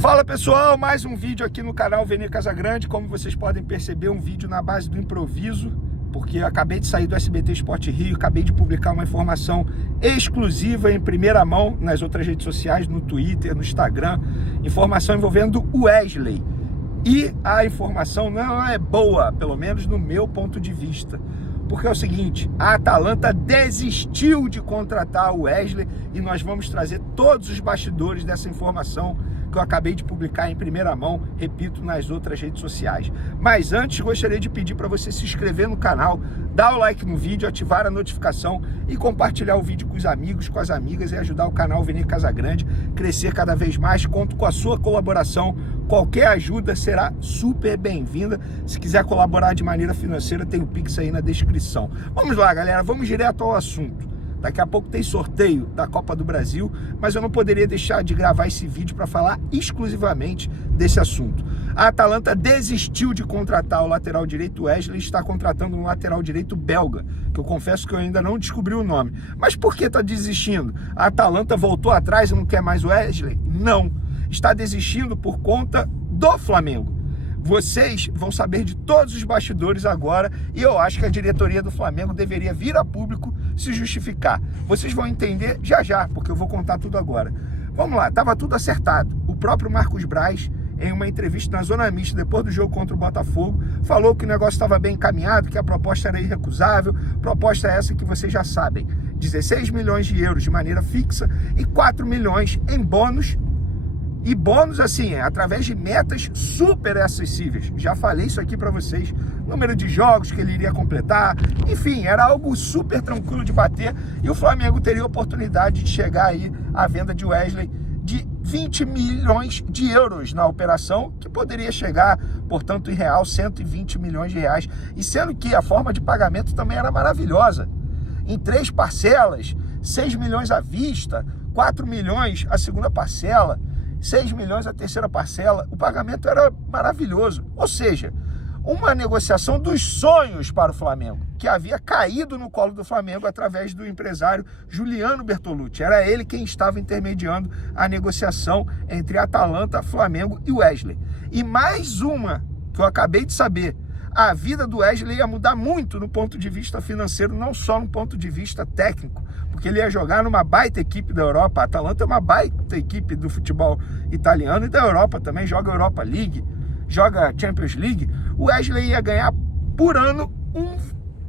Fala pessoal, mais um vídeo aqui no canal Vene Casagrande. Como vocês podem perceber, um vídeo na base do improviso, porque eu acabei de sair do SBT Sport Rio, acabei de publicar uma informação exclusiva em primeira mão nas outras redes sociais, no Twitter, no Instagram, informação envolvendo o Wesley. E a informação não é boa, pelo menos no meu ponto de vista. Porque é o seguinte, a Atalanta desistiu de contratar o Wesley e nós vamos trazer todos os bastidores dessa informação que eu acabei de publicar em primeira mão, repito, nas outras redes sociais. Mas antes, gostaria de pedir para você se inscrever no canal, dar o like no vídeo, ativar a notificação e compartilhar o vídeo com os amigos, com as amigas e ajudar o canal Vene Casagrande crescer cada vez mais. Conto com a sua colaboração. Qualquer ajuda será super bem-vinda. Se quiser colaborar de maneira financeira, tem o Pix aí na descrição. Vamos lá, galera, vamos direto ao assunto. Daqui a pouco tem sorteio da Copa do Brasil, mas eu não poderia deixar de gravar esse vídeo para falar exclusivamente desse assunto. A Atalanta desistiu de contratar o lateral direito Wesley e está contratando um lateral direito belga, que eu confesso que eu ainda não descobri o nome. Mas por que está desistindo? A Atalanta voltou atrás e não quer mais o Wesley? Não. Está desistindo por conta do Flamengo. Vocês vão saber de todos os bastidores agora e eu acho que a diretoria do Flamengo deveria vir a público se justificar. Vocês vão entender já, porque eu vou contar tudo agora. Vamos lá, estava tudo acertado. O próprio Marcos Braz, em uma entrevista na Zona Mista, depois do jogo contra o Botafogo, falou que o negócio estava bem encaminhado, que a proposta era irrecusável. Proposta essa que vocês já sabem, 16 milhões de euros de maneira fixa e 4 milhões em bônus. E bônus, assim, através de metas super acessíveis. Já falei isso aqui para vocês. Número de jogos que ele iria completar. Enfim, era algo super tranquilo de bater. E o Flamengo teria a oportunidade de chegar aí à venda de Wesley de 20 milhões de euros na operação, que poderia chegar, portanto, em real, 120 milhões de reais. E sendo que a forma de pagamento também era maravilhosa. Em 3 parcelas, 6 milhões à vista, 4 milhões a segunda parcela, 6 milhões a terceira parcela, o pagamento era maravilhoso. Ou seja, uma negociação dos sonhos para o Flamengo, que havia caído no colo do Flamengo através do empresário Juliano Bertolucci. Era ele quem estava intermediando a negociação entre Atalanta, Flamengo e Wesley. E mais uma que eu acabei de saber, a vida do Wesley ia mudar muito no ponto de vista financeiro, não só no ponto de vista técnico, porque ele ia jogar numa baita equipe da Europa. A Atalanta é uma baita equipe do futebol italiano e da Europa também, joga Europa League, joga Champions League. O Wesley ia ganhar por ano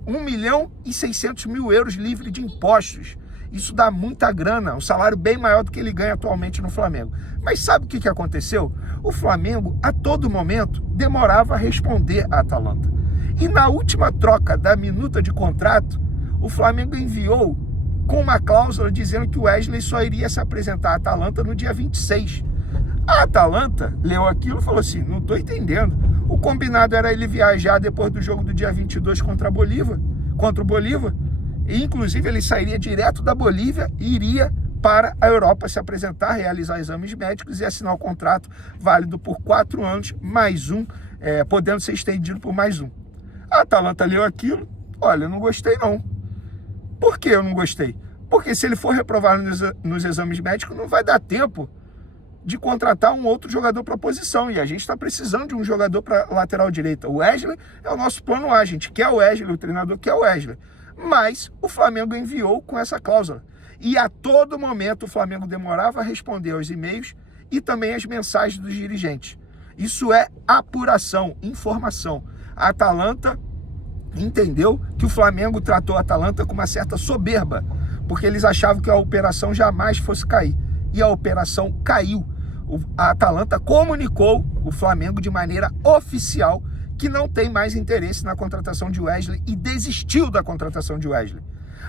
1 milhão e 600 mil euros livre de impostos. Isso dá muita grana, um salário bem maior do que ele ganha atualmente no Flamengo. Mas sabe o que aconteceu? O Flamengo, a todo momento, demorava a responder à Atalanta. E na última troca da minuta de contrato, o Flamengo enviou com uma cláusula dizendo que o Wesley só iria se apresentar à Atalanta no dia 26. A Atalanta leu aquilo e falou assim, não estou entendendo. O combinado era ele viajar depois do jogo do dia 22 contra o Bolívar. E, inclusive, ele sairia direto da Bolívia e iria para a Europa se apresentar, realizar exames médicos e assinar o contrato válido por 4 anos, mais um, podendo ser estendido por mais um. A Atalanta leu aquilo, olha, eu não gostei não. Por que eu não gostei? Porque se ele for reprovado nos exames médicos, não vai dar tempo de contratar um outro jogador para a posição. E a gente está precisando de um jogador para lateral direita. O Wesley é o nosso plano A, a gente quer o Wesley, o treinador quer o Wesley. Mas o Flamengo enviou com essa cláusula. E a todo momento o Flamengo demorava a responder aos e-mails e também às mensagens dos dirigentes. Isso é apuração, informação. A Atalanta entendeu que o Flamengo tratou a Atalanta com uma certa soberba, porque eles achavam que a operação jamais fosse cair. E a operação caiu. A Atalanta comunicou o Flamengo de maneira oficial que não tem mais interesse na contratação de Wesley e desistiu da contratação de Wesley.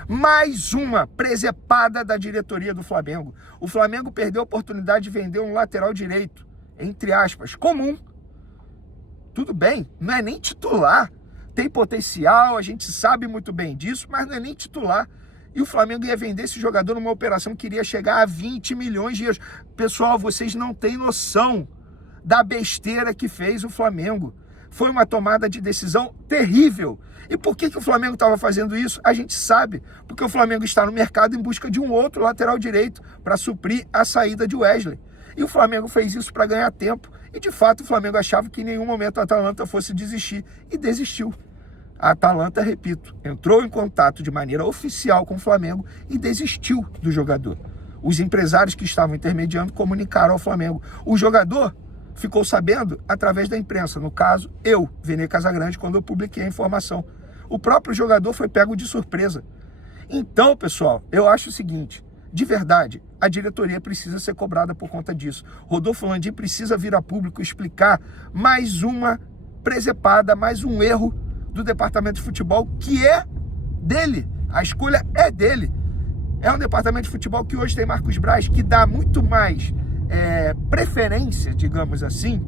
Mais uma presepada da diretoria do Flamengo. O Flamengo perdeu a oportunidade de vender um lateral direito, entre aspas, comum. Tudo bem, não é nem titular. Tem potencial, a gente sabe muito bem disso, mas não é nem titular. E o Flamengo ia vender esse jogador numa operação que iria chegar a 20 milhões de euros. Pessoal, vocês não têm noção da besteira que fez o Flamengo. Foi uma tomada de decisão terrível. E por que o Flamengo estava fazendo isso? A gente sabe. Porque o Flamengo está no mercado em busca de um outro lateral direito para suprir a saída de Wesley. E o Flamengo fez isso para ganhar tempo. E de fato o Flamengo achava que em nenhum momento a Atalanta fosse desistir. E desistiu. A Atalanta, repito, entrou em contato de maneira oficial com o Flamengo e desistiu do jogador. Os empresários que estavam intermediando comunicaram ao Flamengo. O jogador ficou sabendo através da imprensa. No caso, eu, Vene Casagrande, quando eu publiquei a informação. O próprio jogador foi pego de surpresa. Então, pessoal, eu acho o seguinte, de verdade, a diretoria precisa ser cobrada por conta disso. Rodolfo Landim precisa vir a público explicar mais uma presepada, mais um erro do departamento de futebol que é dele. A escolha é dele. É um departamento de futebol que hoje tem Marcos Braz, que dá muito mais preferência, digamos assim,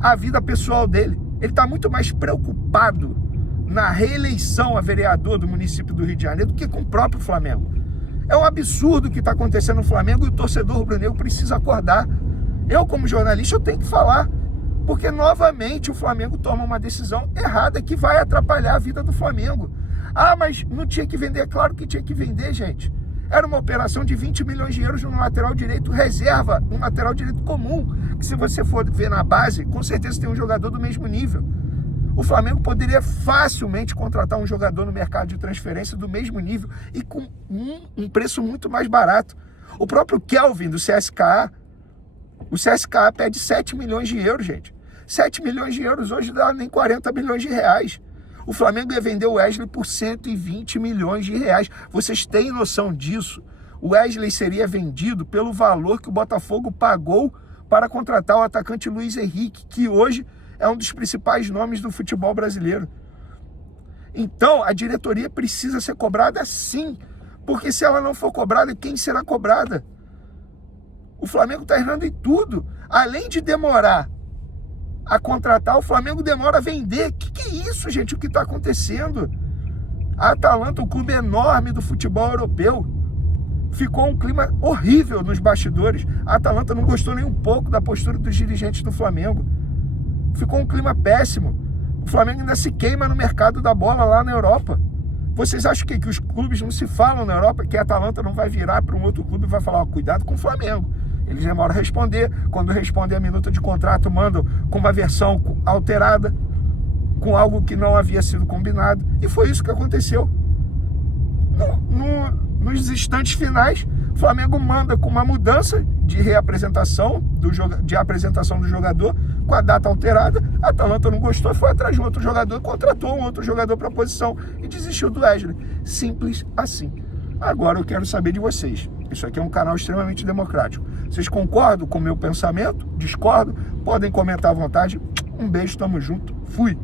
à vida pessoal dele. Ele está muito mais preocupado na reeleição a vereador do município do Rio de Janeiro do que com o próprio Flamengo. É um absurdo o que está acontecendo no Flamengo e o torcedor rubro-negro precisa acordar. Eu, como jornalista, eu tenho que falar, porque novamente o Flamengo toma uma decisão errada que vai atrapalhar a vida do Flamengo. Ah, mas não tinha que vender? Claro que tinha que vender, gente. Era uma operação de 20 milhões de euros no lateral direito reserva, um lateral direito comum, que se você for ver na base, com certeza tem um jogador do mesmo nível. O Flamengo poderia facilmente contratar um jogador no mercado de transferência do mesmo nível e com um preço muito mais barato. O próprio Kelvin do CSKA, o CSKA pede 7 milhões de euros, gente. 7 milhões de euros hoje dá nem 40 milhões de reais. O Flamengo ia vender o Wesley por 120 milhões de reais. Vocês têm noção disso? O Wesley seria vendido pelo valor que o Botafogo pagou para contratar o atacante Luiz Henrique, que hoje é um dos principais nomes do futebol brasileiro. Então, a diretoria precisa ser cobrada sim, porque se ela não for cobrada, quem será cobrada? O Flamengo está errando em tudo. Além de demorar a contratar, o Flamengo demora a vender. Que é isso, gente? O que está acontecendo? A Atalanta, um clube enorme do futebol europeu, ficou um clima horrível nos bastidores. A Atalanta não gostou nem um pouco da postura dos dirigentes do Flamengo. Ficou um clima péssimo. O Flamengo ainda se queima no mercado da bola lá na Europa. Vocês acham que os clubes não se falam na Europa, que a Atalanta não vai virar para um outro clube e vai falar, ó, cuidado com o Flamengo. Eles demoram a responder. Quando respondem a minuta de contrato, mandam com uma versão alterada, com algo que não havia sido combinado. E foi isso que aconteceu. Nos instantes finais, o Flamengo manda com uma mudança de reapresentação de apresentação do jogador, com a data alterada. A Atalanta não gostou, foi atrás de um outro jogador, contratou um outro jogador para a posição e desistiu do Wesley. Simples assim. Agora eu quero saber de vocês. Isso aqui é um canal extremamente democrático. Vocês concordam com o meu pensamento? Discordam? Podem comentar à vontade. Um beijo, tamo junto. Fui!